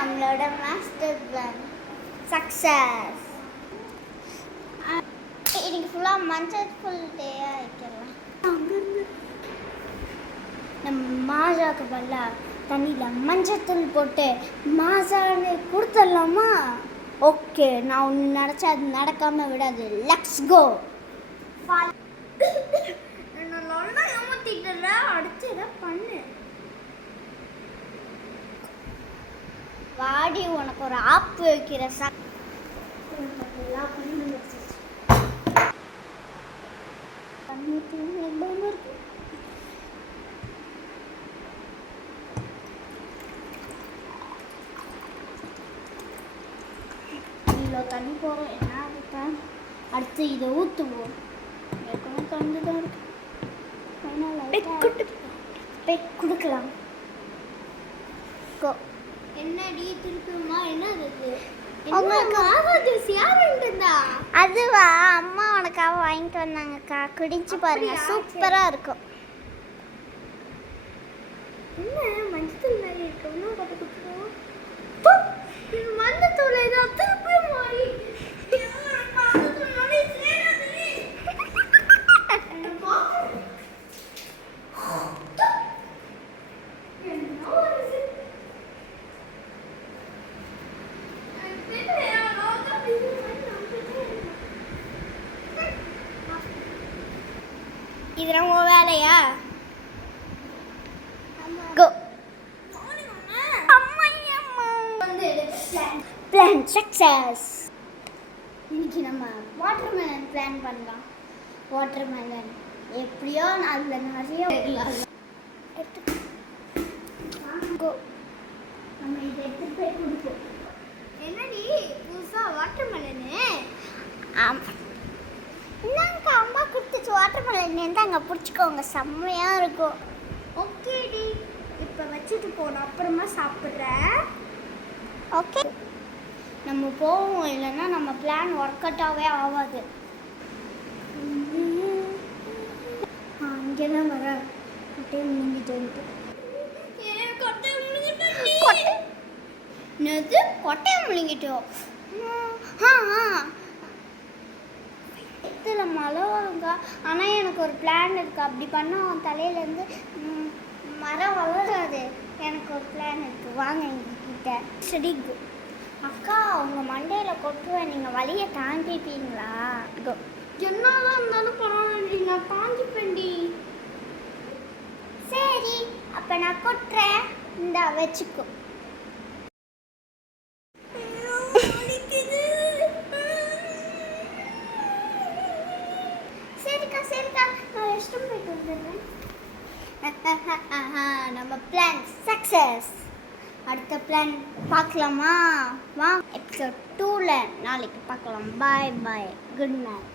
நம்மளோட master plan success. இன்னைக்கு ஃபுல்லாக மஞ்சள் ஃபுல் டேயாக வைக்கலாம். நம்ம மாஜாக்கு பதிலாக தண்ணியில் மஞ்சத்தூள் போட்டு மாஜான்னு கொடுத்துடலாமா? ஓகே, நான் ஒன்று நினச்சா அது நடக்காமல் விடாது. Let's go. நல்லா ஏமாத்திட்டல, அடுத்து எதாவது பண்ணு. வாடி, உனக்கு ஒரு ஆப்பு வைக்கிற இவ்வளோ தண்ணி போகிறோம். என்ன ஆகுதான்? அடுத்து இதை ஊற்றுவோம். ஏற்கனவே தண்ணி தான் இருக்கு. கொடுக்கலாம். என்னடி திருப்பிமா? என்ன அதுவா? அம்மா உனக்காக வாங்கிட்டு வந்தாங்கக்கா, குடிச்சு பாருங்க, சூப்பரா இருக்கும். என்ன மஞ்சள் மாதிரி இருக்கு? மஞ்சத்தூள் திருப்பி மாறி இதெல்லாம் உன் வேலையா? கோ. Plan success. இன்னைக்கு நம்ம வாட்டர்மெலன் பிளான் பண்ணலாம். வாட்டர்மெலன் எப்படியோ அதில் நிறைய கோ. நம்ம இதை எடுத்துட்டு போய் கொடுப்போம். என்னடி புதுசாக வாட்டர்மெலனு? ஆமாம், என்னங்க அம்மா கொடுத்துச்சு வாட்டர்மெலன். இருந்தாங்க, பிடிச்சிக்கோங்க, செம்மையாக இருக்கும். ஓகேடி, இப்போ வச்சுட்டு போனோம், அப்புறமா சாப்பிட்றேன். ஓகே, நம்ம போவோம், இல்லைன்னா நம்ம பிளான் ஒர்க் அவுட்டாகவே ஆகாது. இங்கே தான் வர கொட்டையை முழுங்கிட்டு என்னது கொட்டையை முழுங்கிட்டோம்? இதில் மழை வருங்க. ஆனால் எனக்கு ஒரு பிளான் இருக்குது. அப்படி பண்ணால் அவன் தலையிலேருந்து மரம் வளராது. எனக்கு ஒரு பிளான் இருக்குது, வாங்க எங்ககிட்ட. சரி அக்கா, உங்கள் மண்டையில் கொட்டுவேன், நீங்கள் வழியை தாண்டிப்பீங்களா? என்னதான் இருந்தாலும் பரவாயில்ல, நான் தாண்டிப்பேன்டி. சரி, அப்போ நான் கொட்டுறேன், இந்தா வச்சுக்கோ. சரிக்கா, நான் ரெஸ்ட்ரூம் போயிட்டு வந்துடுறேன். நம்ம பிளான் சக்ஸஸ். அடுத்த பிளான் பார்க்கலாமா? வா, எபிசோட் 2ல் நாளைக்கு பார்க்கலாம். பாய் பாய், குட் நைட்.